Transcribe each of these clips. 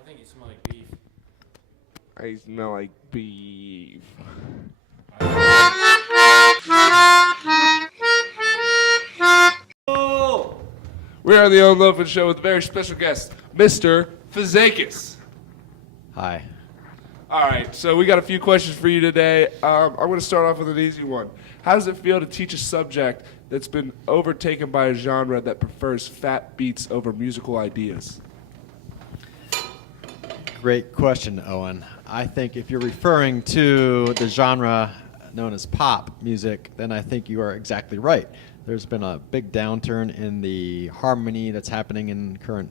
I think you smell like beef. I smell like beef. Oh! We're on the Owen Loughman Show with a very special guest, Mr. Fazakis. Hi. All right, so we got a few questions for you today. I'm going to start off with an easy one. How does it feel to teach a subject that's been overtaken by a genre that prefers fat beats over musical ideas? Great question, Owen. I think if you're referring to the genre known as pop music, then I think you are exactly right. There's been a big downturn in the harmony that's happening in current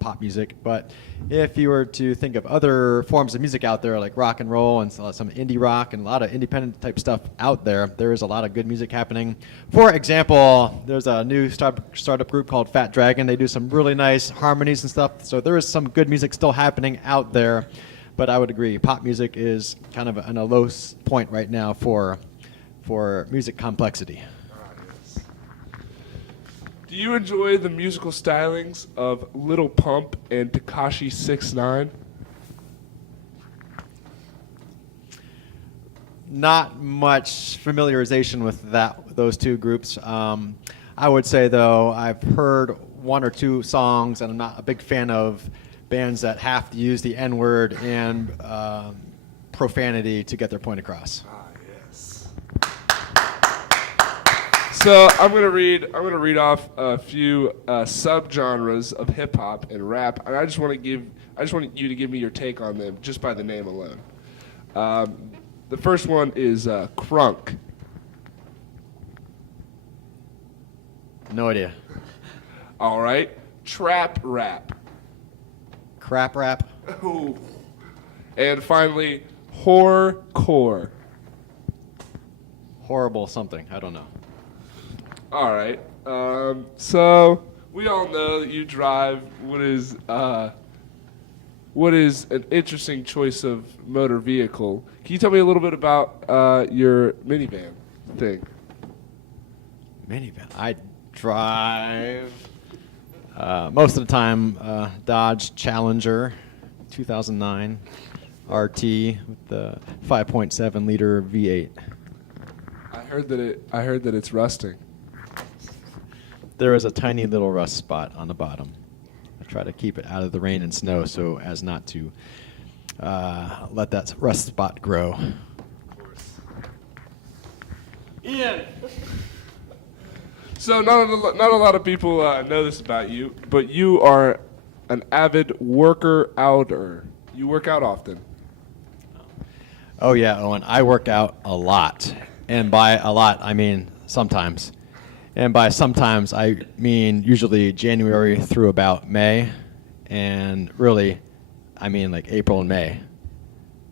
pop music. But if you were to think of other forms of music out there, like rock and roll and some indie rock and a lot of independent type stuff out there, there is a lot of good music happening. For example, there's a new startup group called Fat Dragon. They do some really nice harmonies and stuff. So there is some good music still happening out there. But I would agree, pop music is kind of in a low point right now for music complexity. Do you enjoy the musical stylings of Lil Pump and Tekashi 6ix9ine? Not much familiarization with those two groups. I would say, though, I've heard one or two songs, and I'm not a big fan of bands that have to use the N-word and profanity to get their point across. Ah, yes. So I'm gonna read off a few subgenres of hip hop and rap, and I just want you to give me your take on them just by the name alone. The first one is crunk. No idea. All right, trap rap. Crap rap. Ooh. And finally, horrorcore. Horrible something. I don't know. All right. So we all know that you drive what is an interesting choice of motor vehicle. Can you tell me a little bit about your minivan thing? Minivan. I drive most of the time Dodge Challenger 2009 RT with the 5.7 liter V8. I heard that it's rusting. There is a tiny little rust spot on the bottom. I try to keep it out of the rain and snow so as not to let that rust spot grow. Of course. Ian! So not a lot of people know this about you, but you are an avid worker-outer. You work out often. Oh yeah, Owen, I work out a lot. And by a lot, I mean sometimes. And by sometimes, I mean usually January through about May. And really, I mean like April and May.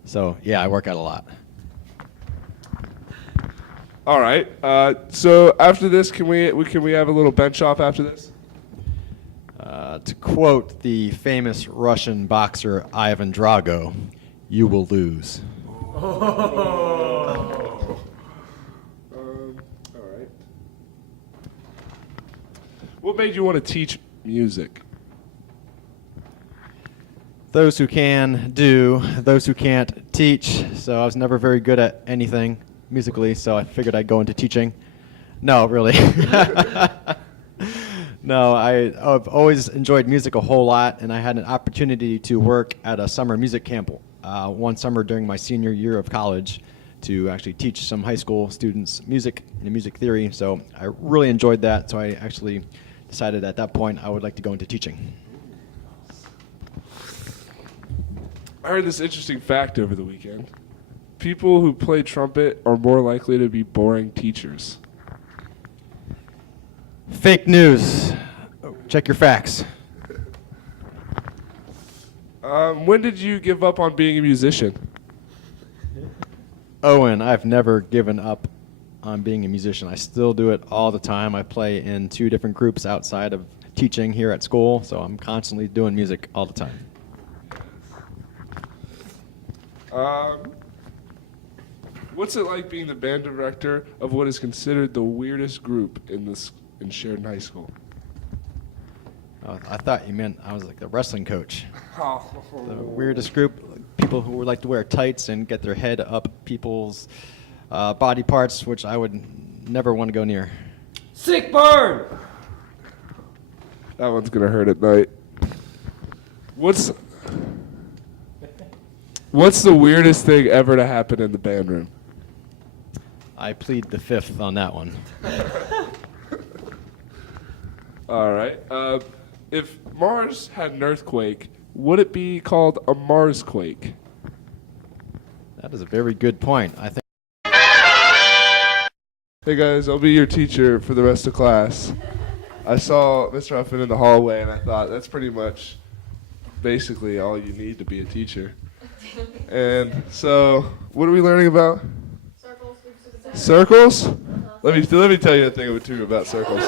So yeah, I work out a lot. All right. So after this, can we have a little bench off after this? To quote the famous Russian boxer Ivan Drago, you will lose. All right. What made you want to teach music? Those who can do, those who can't teach. So I was never very good at anything musically, so I figured I'd go into teaching. No, really. No, I've always enjoyed music a whole lot, and I had an opportunity to work at a summer music camp one summer during my senior year of college to actually teach some high school students music and music theory. So I really enjoyed that, so I actually decided at that point I would like to go into teaching. I heard this interesting fact over the weekend. People who play trumpet are more likely to be boring teachers. Fake news. Check your facts. When did you give up on being a musician? Owen, I've never given up on being a musician. I still do it all the time. I play in 2 different groups outside of teaching here at school, so I'm constantly doing music all the time. What's it like being the band director of what is considered the weirdest group in Sheridan High School? Oh, I thought you meant I was like the wrestling coach. Oh. The weirdest group, people who would like to wear tights and get their head up people's body parts, which I would never want to go near. Sick burn! That one's gonna hurt at night. What's the weirdest thing ever to happen in the band room? I plead the fifth on that one. All right. If Mars had an earthquake, would it be called a Marsquake? That is a very good point. I think. Hey guys, I'll be your teacher for the rest of class. I saw Mr. Huffman in the hallway, and I thought that's pretty much basically all you need to be a teacher. And so, what are we learning about? Circles? Let me tell you a thing or two about circles.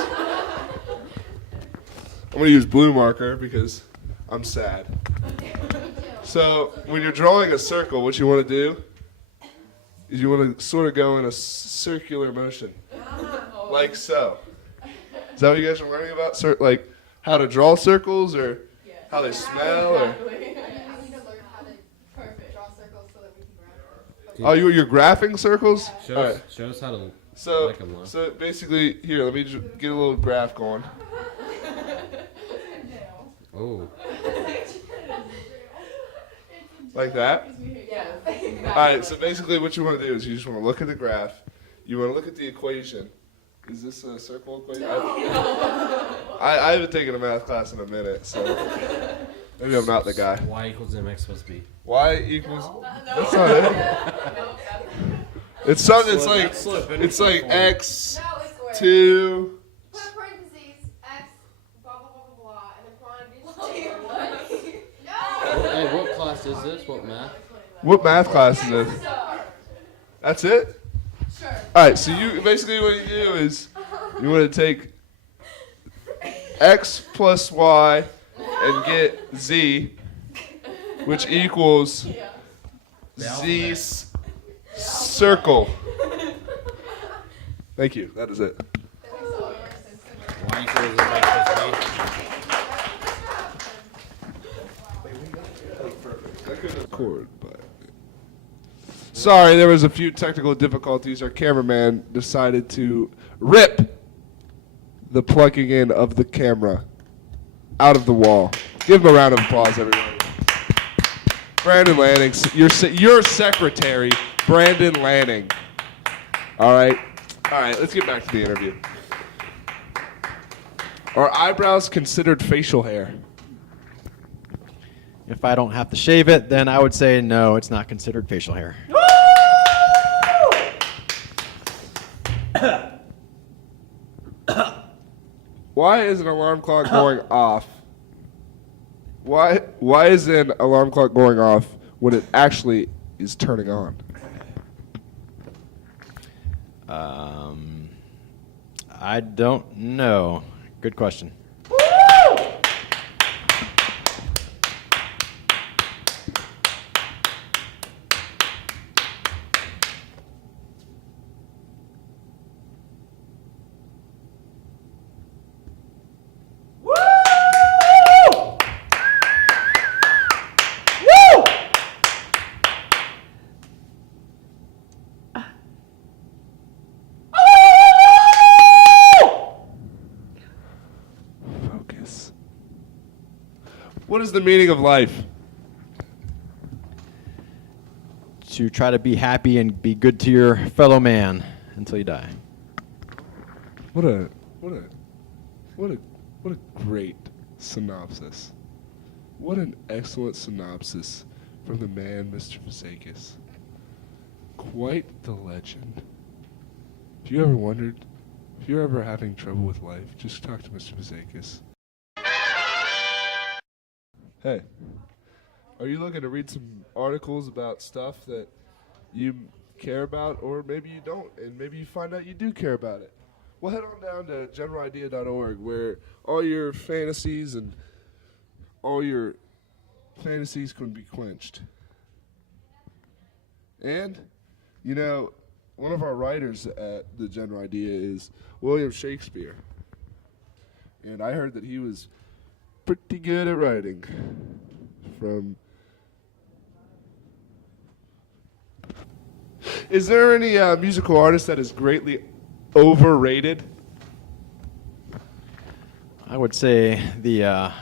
I'm going to use blue marker because I'm sad. So, when you're drawing a circle, what you want to do is you want to sort of go in a circular motion. Like so. Is that what you guys are learning about? Like how to draw circles or how they smell? Or? Oh, you're graphing circles? Show All us, right. show us how to So, make them look. so basically, here, let me get a little graph going. Oh. Like that? All right, so basically what you want to do is you just want to look at the graph. You want to look at the equation. Is this a circle equation? I haven't taken a math class in a minute, so maybe I'm not the guy. Y equals mx plus b. Y equals... That's not it. It's something, it's like x, 2... Put parentheses, x, blah, blah, blah, blah, blah, and then quantities. Hey, what class is this? What math? What math class is this? That's it? Sure. Alright, so you basically what you do is you want to take x plus y and get z, which equals z circle. Thank you. That is it. Y equals mx plus Record, but sorry, there was a few technical difficulties. Our cameraman decided to rip the plugging in of the camera out of the wall. Give him a round of applause, everybody. Brandon Lanning, your secretary, Brandon Lanning. All right, let's get back to the interview. Are eyebrows considered facial hair? If I don't have to shave it, then I would say no, it's not considered facial hair. Why is an alarm clock going off? Why is an alarm clock going off when it actually is turning on? I don't know. Good question. Focus. What is the meaning of life? To try to be happy and be good to your fellow man until you die. What a great synopsis. What an excellent synopsis from the man, Mr. Fazakis. Quite the legend. If you ever wondered, if you're ever having trouble with life, just talk to Mr. Fazakis. Hey, are you looking to read some articles about stuff that you care about, or maybe you don't, and maybe you find out you do care about it? Well, head on down to generalidea.org, where all your fantasies and all your fantasies can be quenched. And, you know, one of our writers at the General Idea is William Shakespeare. And I heard that he was pretty good at writing. From. Is there any musical artist that is greatly overrated? I would say the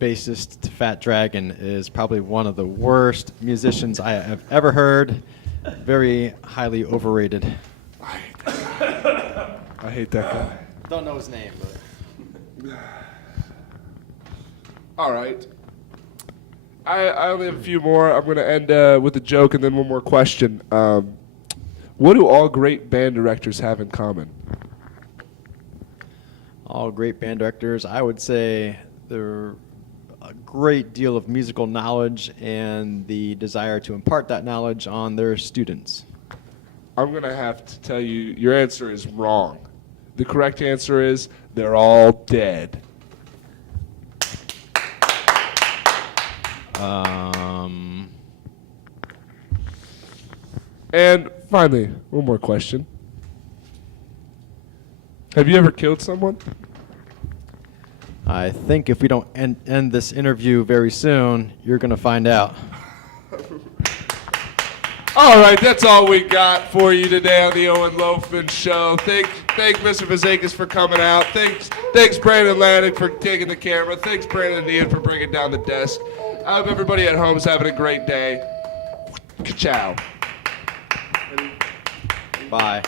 bassist to Fat Dragon is probably one of the worst musicians I have ever heard. Very highly overrated. I hate that guy. Don't know his name, but. All right. I only have a few more. I'm going to end with a joke and then one more question. What do all great band directors have in common? All great band directors, I would say they're a great deal of musical knowledge and the desire to impart that knowledge on their students. I'm going to have to tell you, your answer is wrong. The correct answer is they're all dead. And finally, one more question. Have you ever killed someone? I think if we don't end this interview very soon, you're going to find out. All right, that's all we got for you today on the Owen Loughman Show. Thank Mr. Vazakis for coming out. Thanks Brandon Lannick for taking the camera. Thanks Brandon and Ian for bringing down the desk. I hope everybody at home is having a great day. Ciao. Bye.